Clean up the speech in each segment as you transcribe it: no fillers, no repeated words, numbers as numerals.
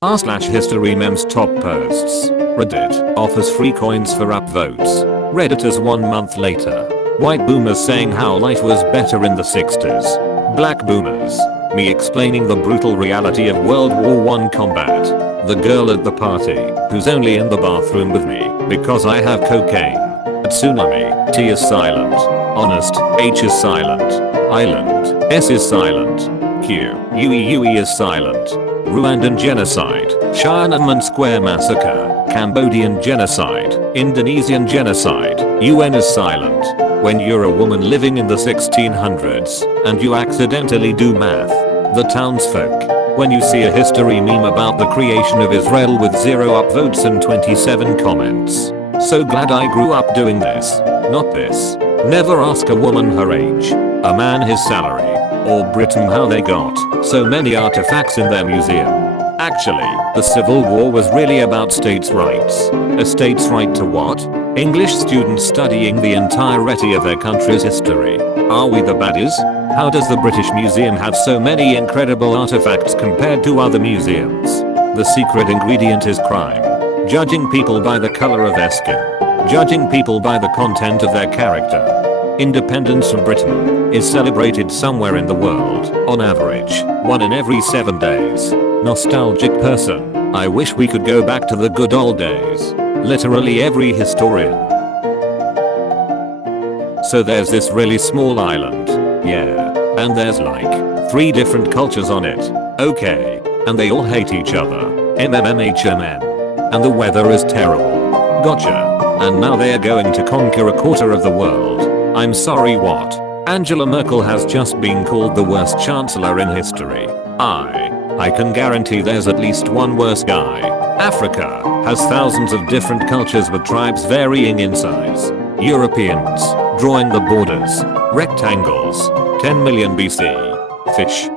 r/HistoryMemes top posts. Reddit offers free coins for upvotes. Redditors 1 month later. White boomers saying how life was better in the 60s. Black boomers. Me explaining the brutal reality of World War I combat. The girl at the party who's only in the bathroom with me because I have cocaine. Tsunami. T is silent. Honest. H is silent. Island. S is silent. Q. UE is silent. Rwandan genocide. Tiananmen Square massacre. Cambodian genocide. Indonesian genocide. UN is silent. When you're a woman living in the 1600s and you accidentally do math. The townsfolk. When you see a history meme about the creation of Israel with 0 upvotes and 27 comments. So glad I grew up doing this. Not this. Never ask a woman her age, a man his salary, or Britain how they got so many artifacts in their museum. Actually, the Civil War was really about states' rights. A state's right to what? English students studying the entirety of their country's history. Are we the baddies? How does the British Museum have so many incredible artifacts compared to other museums? The secret ingredient is crime. Judging people by the color of their skin. Judging people by the content of their character. Independence from Britain is celebrated somewhere in the world, on average, 1 in every 7 days. Nostalgic person, I wish we could go back to the good old days. Literally every historian. So there's this really small island. Yeah. And there's like 3 different cultures on it. Okay. And they all hate each other. MMMHMM. And the weather is terrible. Gotcha. And now they're going to conquer a quarter of the world. I'm sorry, what? Angela Merkel has just been called the worst chancellor in history. I can guarantee there's at least one worse guy. Africa has thousands of different cultures with tribes varying in size. Europeans drawing the borders. Rectangles. 10 million BC. Fish.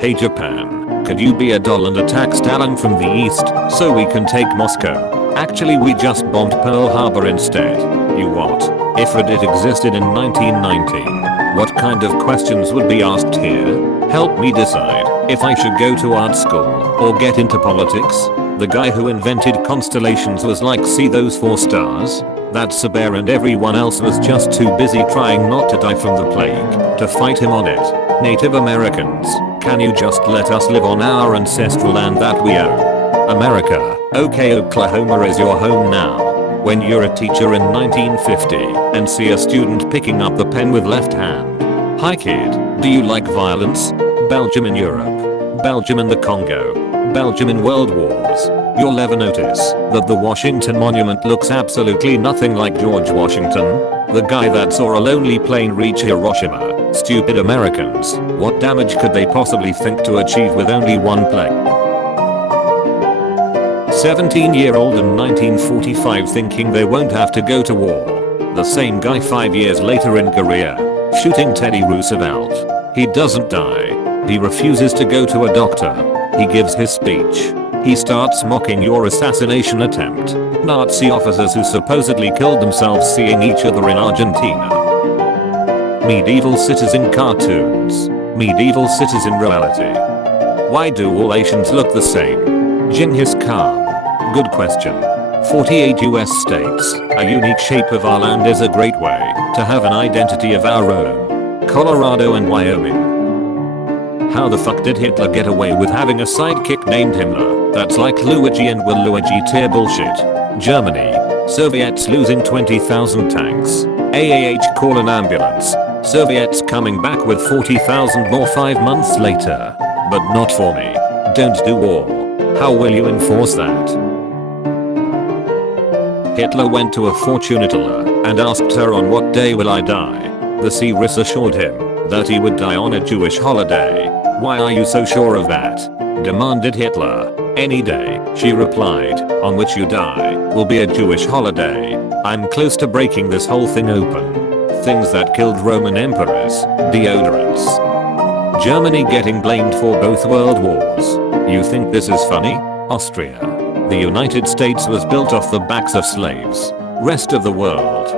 Hey Japan, could you be a doll and attack Stalin from the east so we can take Moscow? Actually we just bombed Pearl Harbor instead. You what? If Reddit existed in 1919, what kind of questions would be asked here? Help me decide if I should go to art school or get into politics. The guy who invented constellations was like, see those 4 stars? That's a bear and everyone else was just too busy trying not to die from the plague to fight him on it. Native Americans, can you just let us live on our ancestral land that we own? America, okay, Oklahoma is your home now. When you're a teacher in 1950 and see a student picking up the pen with left hand. Hi kid, do you like violence? Belgium in Europe. Belgium in the Congo. Belgium in World Wars. You'll ever notice that the Washington Monument looks absolutely nothing like George Washington, the guy that saw a lonely plane reach Hiroshima. Stupid Americans, what damage could they possibly think to achieve with only one plane? 17-year-old in 1945 thinking they won't have to go to war. The same guy 5 years later in Korea, shooting Teddy Roosevelt. He doesn't die. He refuses to go to a doctor. He gives his speech. He starts mocking your assassination attempt. Nazi officers who supposedly killed themselves seeing each other in Argentina. Medieval cities in cartoons. Medieval cities in reality. Why do all Asians look the same? Genghis Khan. Good question. 48 US states. A unique shape of our land is a great way to have an identity of our own. Colorado and Wyoming. How the fuck did Hitler get away with having a sidekick named Himmler? That's like Luigi and Will Luigi tier bullshit. Germany. Soviets losing 20,000 tanks. AAH call an ambulance. Soviets coming back with 40,000 more 5 months later. But not for me. Don't do war. How will you enforce that? Hitler went to a fortune teller and asked her, on what day will I die? The seeress assured him that he would die on a Jewish holiday. Why are you so sure of that? Demanded Hitler. Any day, she replied, on which you die will be a Jewish holiday. I'm close to breaking this whole thing open. Things that killed Roman emperors. Deodorants. Germany getting blamed for both world wars. You think this is funny? Austria. The United States was built off the backs of slaves. Rest of the world.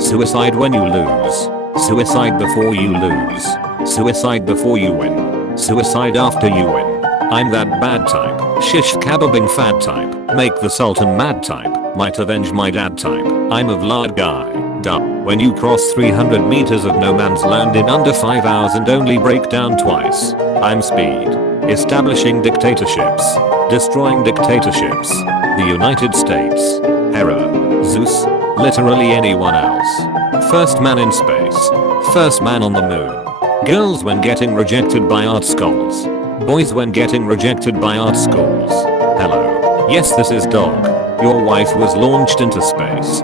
Suicide when you lose. Suicide before you lose. Suicide before you win. Suicide after you win. I'm that bad type. Shish kebabbing fad type. Make the Sultan mad type. Might avenge my dad type. I'm a Vlad guy. Duh. When you cross 300 meters of no man's land in under 5 hours and only break down twice. I'm speed. Establishing dictatorships. Destroying dictatorships. The United States. Hera. Zeus. Literally anyone else. First man in space. First man on the moon. Girls when getting rejected by art schools. Boys when getting rejected by art schools. Hello. Yes, this is Dog. Your wife was launched into space.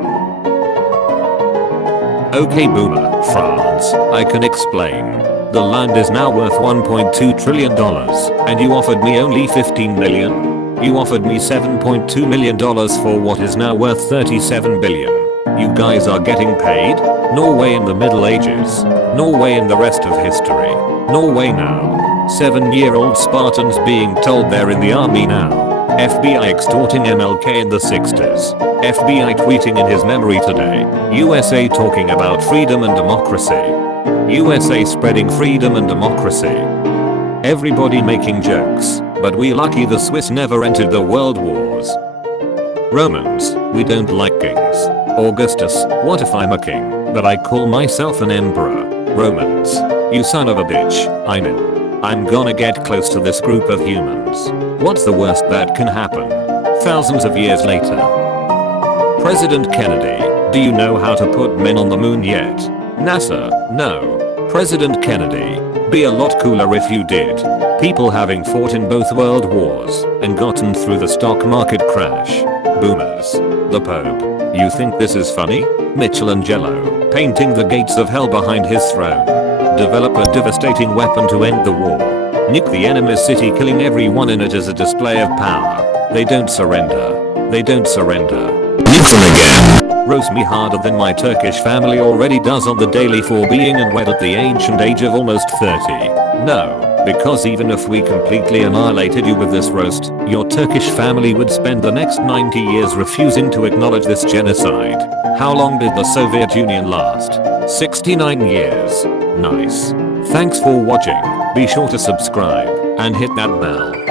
Okay boomer, France, I can explain. The land is now worth $1.2 trillion and you offered me only $15 million? You offered me $7.2 million for what is now worth $37 billion. You guys are getting paid? Norway in the Middle Ages. Norway in the rest of history. Norway now. 7-year-old Spartans being told they're in the army now. FBI extorting MLK in the 60s. FBI tweeting in his memory today. USA talking about freedom and democracy. USA spreading freedom and democracy. Everybody making jokes, but we lucky the Swiss never entered the world wars. Romans, we don't like kings. Augustus, what if I'm a king, but I call myself an emperor? Romans, you son of a bitch, I'm in. I'm gonna get close to this group of humans. What's the worst that can happen? Thousands of years later. President Kennedy, do you know how to put men on the moon yet? NASA, no. President Kennedy, be a lot cooler if you did. People having fought in both world wars and gotten through the stock market crash. Boomers. The Pope, you think this is funny? Michelangelo, painting the gates of hell behind his throne. Develop a devastating weapon to end the war. Nuke the enemy's city, killing everyone in it as a display of power. They don't surrender. They don't surrender. Nuke them again. Roast me harder than my Turkish family already does on the daily for being unwed at the ancient age of almost 30. No, because even if we completely annihilated you with this roast, your Turkish family would spend the next 90 years refusing to acknowledge this genocide. How long did the Soviet Union last? 69 years. Nice. Thanks for watching. Be sure to subscribe and hit that bell.